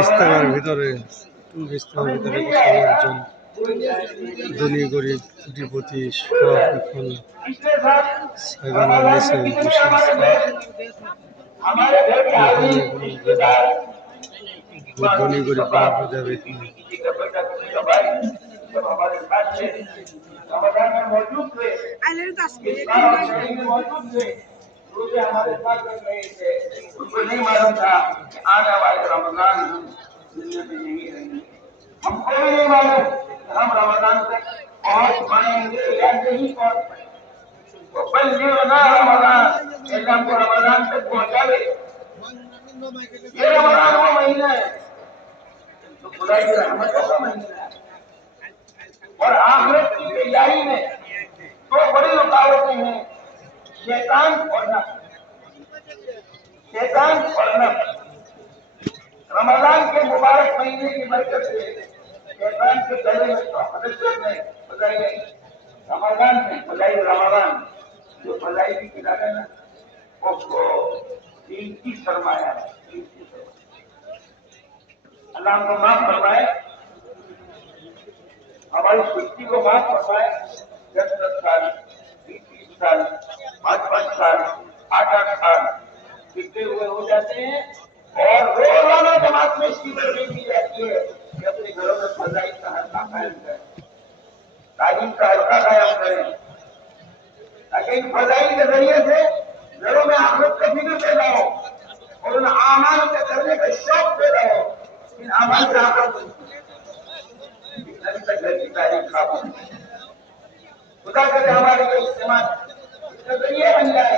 ইস্তেমার ভিতরে একজন ধনী গরিব কোটিপতি সব এখন ছাগলের নিচে বসে আছে। ধনী গরিব বলা যাবে কি मुझे हमारे साथ में नहीं थे, उनको नहीं मालूम था कि आने वाले रमजान हम दुनिया में नहीं रहेंगे। हमको भी नहीं मालूम कि हम रमजान तक पहुंच पाएंगे या नहीं पहुंच पाएंगे। तो बल्लिगना रमजान, ऐसा हमको रमजान तक पहुंचा दे। ये रमजान वो महीना है तो खुदा की रहमतों का महीना है, और आखिरत की तैयारी में दो बड़ी रुकावटें हैं, शैतान और नफ्स। शैतान और नफ्स रमजान के मुबारक महीने की बरकत से शैतान के गले में तो हदत में बताई गई। रमजान में भलाई रमजान जो भलाई की किताब है ना, उसको कीमती सरमाया है। अल्लाह हमको माफ फरमाए, हमारी सृष्टि को माफ फरमाए। 10-10 साल 20-20 साल 5-5 साल 8-8 साल बीते हुए हो जाते हैं, और रोजाना जमात में इसकी तरफ की जाती है कि अपने घरों में फजाइल का हल्का कायम करें, तालीम का हल्का कायम करें, ताकि इन फजाइल के जरिए से घरों में आखिरत का फिक्र पैदा हो और उन आमाल के करने का शौक पैदा हो। इन आमाल से आखिरत अभी तक घर की तारीफ खाबू खुदा करे हमारे को इस्तेमाल इसका जरिए बन जाए।